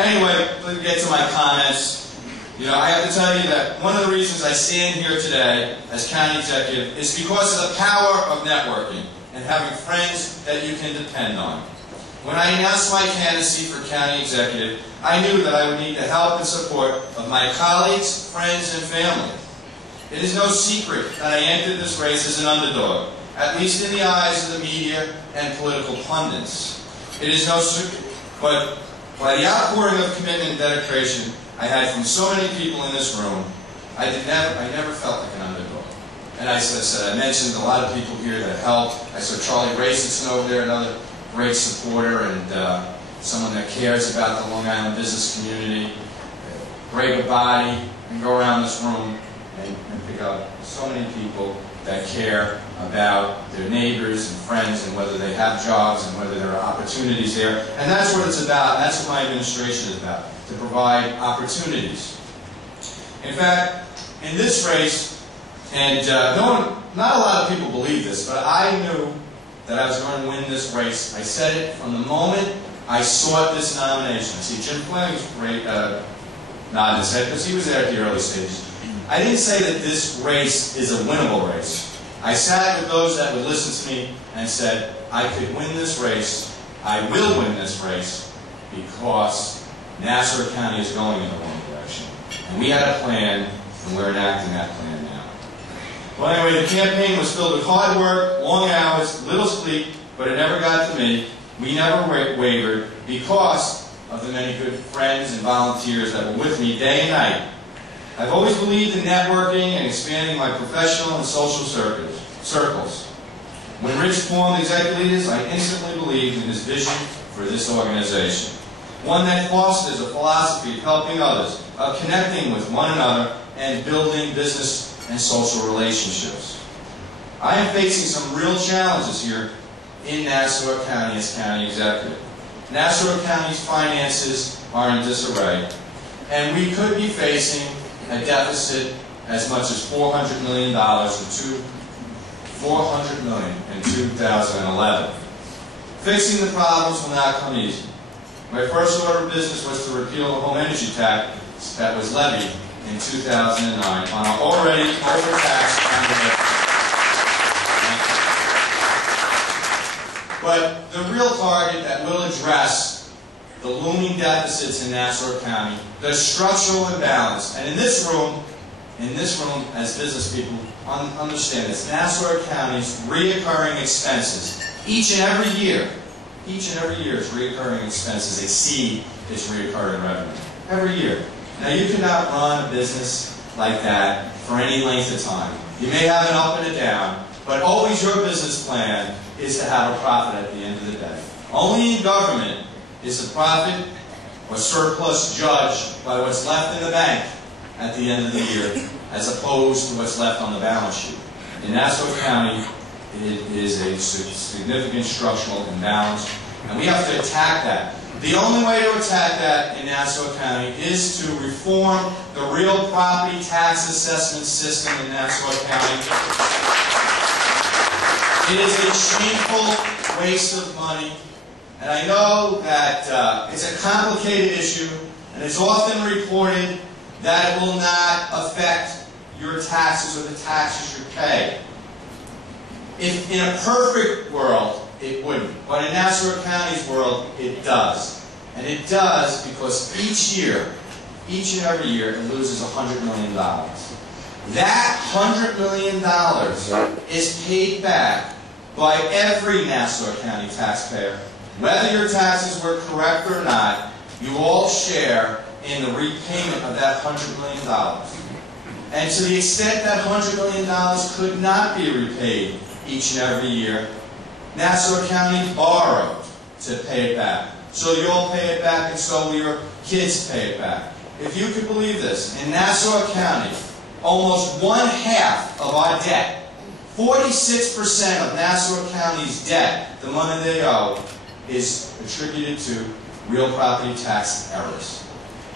Anyway, let me get to my comments. I have to tell you that one of the reasons I stand here today as county executive is because of the power of networking and having friends that you can depend on. When I announced my candidacy for county executive, I knew that I would need the help and support of my colleagues, friends, and family. It is no secret that I entered this race as an underdog, at least in the eyes of the media and political pundits. It is no secret, but by the outpouring of commitment and dedication I had from so many people in this room, I never felt like an underdog. And as I said, I mentioned a lot of people here that helped. I saw Charlie Racington over there, another great supporter and someone that cares about the Long Island business community. Greg Abadi, and go around this room and pick up so many people that care about their neighbors and friends and whether they have jobs and whether there are opportunities there. And that's what it's about, and that's what my administration is about, to provide opportunities. In fact, in this race, and not a lot of people believe this, but I knew that I was going to win this race. I said it from the moment I sought this nomination. See, Jim Fleming's nodding his head because he was there at the early stages. I didn't say that this race is a winnable race. I sat with those that would listen to me and said, I could win this race, I will win this race, because Nassau County is going in the wrong direction. And we had a plan, and we're enacting that plan now. Well, anyway, the campaign was filled with hard work, long hours, little sleep, but it never got to me. We never wavered because of the many good friends and volunteers that were with me day and night. I've always believed in networking and expanding my professional and social circles. When Rich formed ExecuLeaders, I instantly believed in his vision for this organization. One that fosters a philosophy of helping others, of connecting with one another, and building business and social relationships. I am facing some real challenges here in Nassau County as county executive. Nassau County's finances are in disarray, and we could be facing a deficit as much as $400 million in 2011. Fixing the problems will not come easy. My first order of business was to repeal the home energy tax that was levied in 2009 on our already overtaxed county. But the real target that will address the looming deficits in Nassau County, the structural imbalance, and in this room, as business people, understand this, Nassau County's reoccurring expenses, each and every year, its reoccurring expenses exceed its reoccurring revenue. Every year. Now, you cannot run a business like that for any length of time. You may have an up and a down, but always your business plan is to have a profit at the end of the day. Only in government is the profit or surplus judged by what's left in the bank at the end of the year, as opposed to what's left on the balance sheet. In Nassau County, it is a significant structural imbalance, and we have to attack that. The only way to attack that in Nassau County is to reform the real property tax assessment system in Nassau County. It is a shameful waste of money. And I know that it's a complicated issue, and it's often reported that it will not affect your taxes or the taxes you pay. If in a perfect world, it wouldn't. But in Nassau County's world, it does. And it does because each and every year, it loses $100 million. That $100 million is paid back by every Nassau County taxpayer. Whether your taxes were correct or not, you all share in the repayment of that $100 million. And to the extent that $100 million could not be repaid each and every year, Nassau County borrowed to pay it back. So you'll pay it back, and so will your kids pay it back. If you could believe this, in Nassau County, almost 1/2 of our debt, 46% of Nassau County's debt, the money they owe, is attributed to real property tax errors.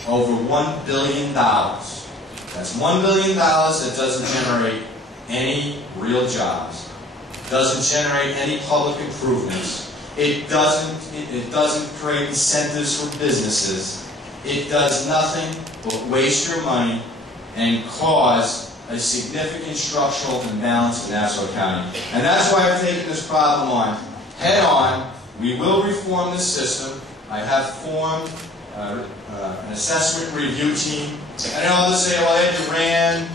Over $1 billion. That's $1 billion that doesn't generate any real jobs, doesn't generate any public improvements. It doesn't create incentives for businesses. it does nothing but waste your money and cause a significant structural imbalance in Nassau County. And that's why I've taken this problem on head on. We will reform this system. I have formed an assessment review team. I know others say, well, Ed, you ran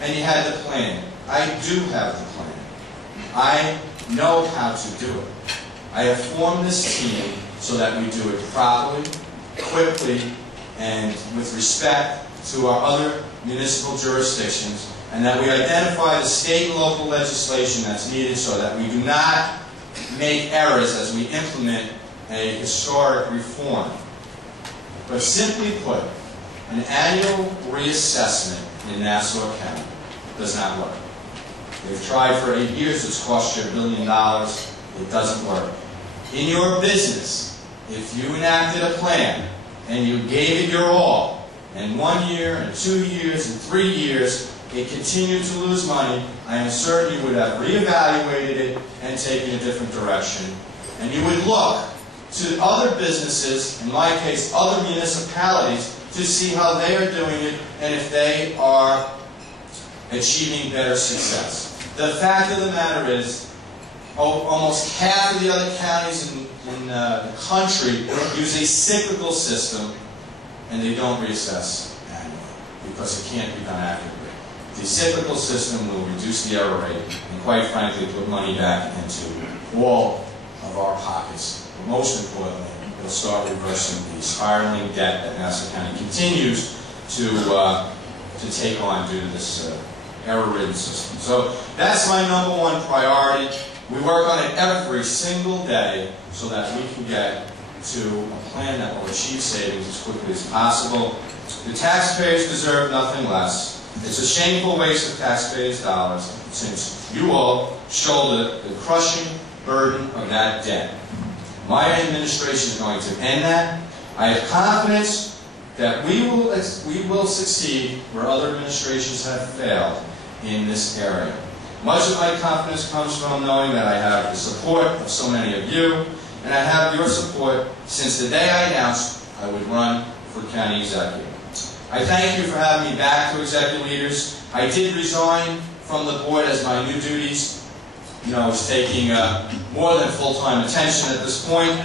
and you had the plan. I do have the plan. I know how to do it. I have formed this team so that we do it properly, quickly, and with respect to our other municipal jurisdictions, and that we identify the state and local legislation that's needed so that we do not make errors as we implement a historic reform. But simply put, an annual reassessment in Nassau County does not work. They've tried for 8 years, it's cost you $1 billion, it doesn't work. In your business, if you enacted a plan and you gave it your all, and 1 year, and 2 years, and 3 years, it continued to lose money, I am certain you would have reevaluated it and taken a different direction. And you would look to other businesses, in my case, other municipalities, to see how they are doing it and if they are achieving better success. The fact of the matter is, almost half of the other counties in the country use a cyclical system, and they don't reassess annually because it can't be done accurately. The cyclical system will reduce the error rate and, quite frankly, put money back into all of our pockets. But most importantly, it'll start reversing the spiraling debt that Nassau County continues to take on due to this error-ridden system. So that's my #1 priority. We work on it every single day so that we can get to a plan that will achieve savings as quickly as possible. The taxpayers deserve nothing less. It's a shameful waste of taxpayers' dollars since you all shoulder the crushing burden of that debt. My administration is going to end that. I have confidence that we will succeed where other administrations have failed in this area. Much of my confidence comes from knowing that I have the support of so many of you, and I have your support since the day I announced I would run for county executive. I thank you for having me back to ExecuLeaders. I did resign from the board as my new duties, I was taking more than full-time attention at this point,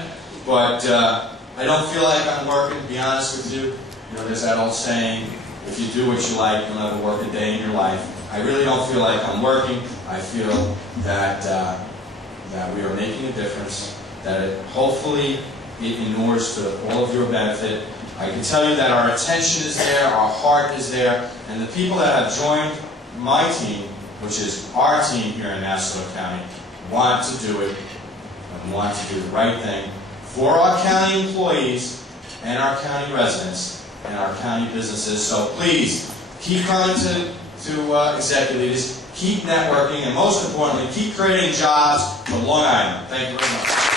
but I don't feel like I'm working, to be honest with you. There's that old saying, if you do what you like, you'll never work a day in your life. I really don't feel like I'm working. I feel that we are making a difference, that hopefully it inures to all of your benefit. I can tell you that our attention is there, our heart is there, and the people that have joined my team, which is our team here in Nassau County, want to do it and want to do the right thing for our county employees and our county residents and our county businesses. So please, keep coming to ExecuLeaders, keep networking, and most importantly, keep creating jobs for Long Island. Thank you very much.